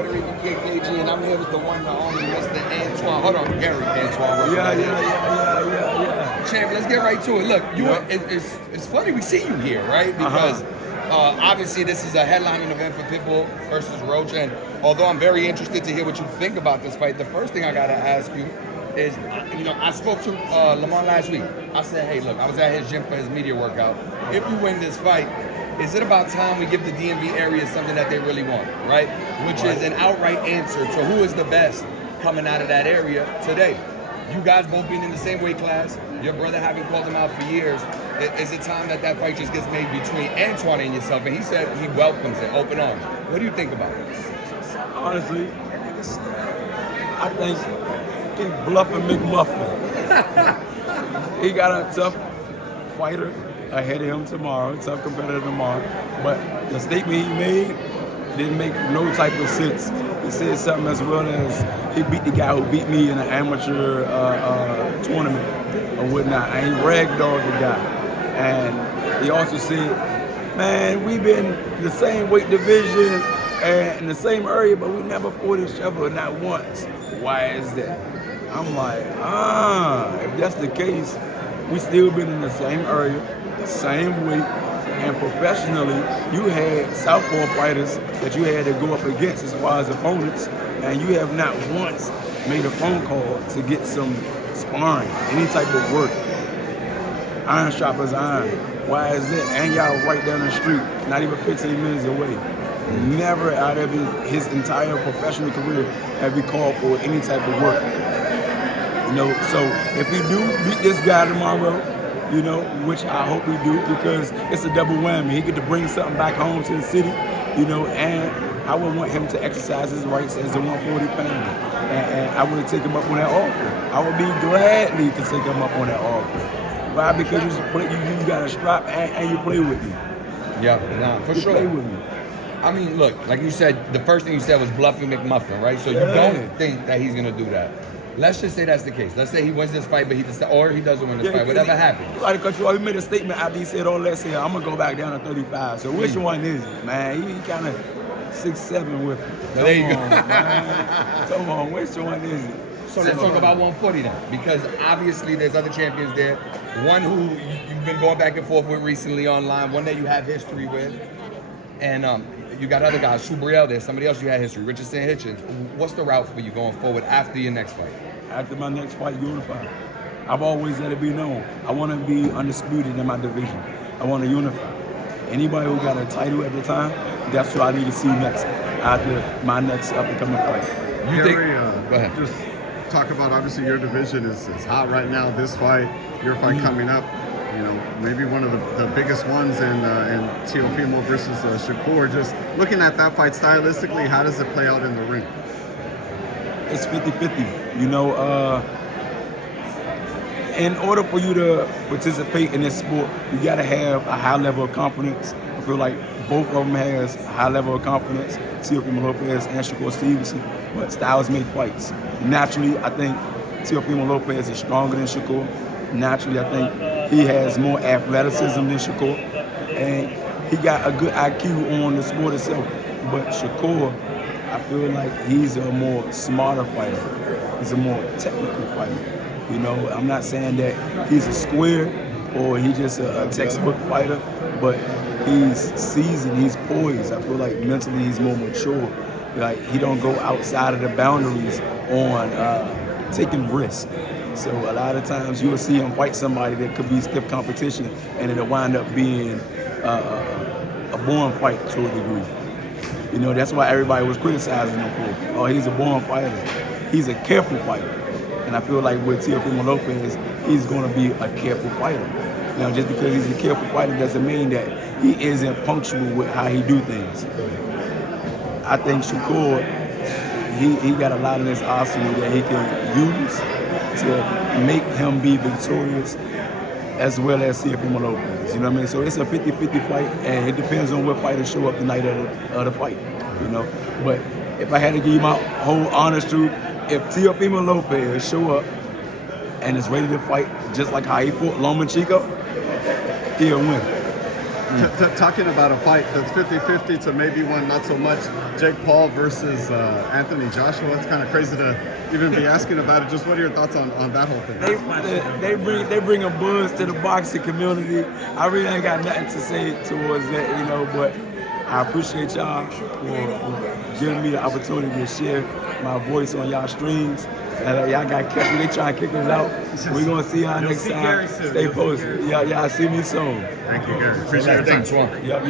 Puerto Rican KKG, and I'm here with the one, the only Mr. Antuanne. Hold on, Gary Antuanne. Yeah. Champ, let's get right to it. Look, it's funny we see you here, right? Because obviously this is a headlining event for Pitbull versus Roach, and although I'm very interested to hear what you think about this fight, the first thing I gotta ask you is, I spoke to Lamont last week. I said, hey, look, I was at his gym for his media workout. If you win this fight, is it about time we give the DMV area something that they really want, right? Which is an outright answer to who is the best coming out of that area today. You guys both being in the same weight class, your brother having called him out for years, is it time that fight just gets made between Antuanne and yourself? And he said he welcomes it, open arms. What do you think about it? Honestly, I think he's bluffing McMuffin. He got a tough fighter ahead of him tomorrow, tough competitor tomorrow. But the statement he made didn't make no type of sense. He said something as well as he beat the guy who beat me in an amateur tournament or whatnot. And he ragdolled the guy. And he also said, man, we've been in the same weight division and in the same area, but we never fought each other, not once. Why is that? I'm like, if that's the case, we still been in the same area, same weight, and professionally, you had southpaw fighters that you had to go up against as far as opponents, and you have not once made a phone call to get some sparring, any type of work. Iron sharpers iron. Why is it? And y'all right down the street, not even 15 minutes away. Never out of his entire professional career have he called for any type of work. So if we do beat this guy tomorrow, which I hope we do, because it's a double whammy. He get to bring something back home to the city, and I would want him to exercise his rights as a 140 pounder. And I would take him up on that offer. I would be gladly to take him up on that offer. Why? Because you got a strap and you play with me. Yeah, for sure. Play with me. I mean, look, like you said, the first thing you said was bluffing McMuffin, right? So you don't think that he's gonna do that. Let's just say that's the case. Let's say he wins this fight, but he doesn't win this fight. Whatever happens. You gotta cut you off. He made a statement after he said, let's say I'm gonna go back down to 35. So which one is it, man? He kind of 6'7" with him. There you go. Man. Come on, which one is it? So let's talk about 140 then, because obviously there's other champions there. One who you've been going back and forth with recently online, one that you have history with, and you got other guys, Subriel there, somebody else you had history, Richardson Hitchens. What's the route for you going forward after your next fight? After my next fight, unify. I've always let it be known. I want to be undisputed in my division. I want to unify. Anybody who got a title at the time, that's who I need to see next after my next up-and-coming fight. Gary, Go ahead. Just talk about, obviously your division is hot right now. This fight, your fight coming up, maybe one of the biggest ones, and Teofimo versus Shakur. Just looking at that fight stylistically, how does it play out in the ring? It's 50-50. In order for you to participate in this sport, you got to have a high level of confidence. I feel like both of them has a high level of confidence, Teofimo Lopez and Shakur Stevenson, but styles make fights. Naturally, I think Teofimo Lopez is stronger than Shakur. Naturally, I think he has more athleticism than Shakur, and he got a good IQ on the sport itself. But Shakur, I feel like he's a more smarter fighter. He's a more technical fighter. I'm not saying that he's a square or he's just a textbook fighter, but he's seasoned, he's poised. I feel like mentally he's more mature. Like he don't go outside of the boundaries on taking risks. So a lot of times you will see him fight somebody that could be stiff competition, and it'll wind up being a born fight to a degree. That's why everybody was criticizing him for, he's a born fighter. He's a careful fighter. And I feel like with Teofimo Lopez, he's going to be a careful fighter. Now, just because he's a careful fighter doesn't mean that he isn't punctual with how he do things. I think Shakur, he got a lot in his arsenal that he can use to make him be victorious, as well as Teofimo Lopez. You know what I mean? So it's a 50-50 fight, and it depends on what fighters show up the night of the fight. But if I had to give you my whole honest truth, if Teofimo Lopez show up and is ready to fight just like how he fought Lomachenko, he'll win. Talking about a fight that's 50-50 to maybe one not so much, Jake Paul versus Anthony Joshua. It's kind of crazy to even be asking about it. Just what are your thoughts on that whole thing? They bring a buzz to the boxing community. I really ain't got nothing to say towards that, you know, but I appreciate y'all for giving me the opportunity to share my voice on y'all streams. And y'all got catch me. They trying to kick us out. We're gonna see y'all next time. Stay posted. Y'all see me soon. Thank you, Gary. Appreciate your time. Yep.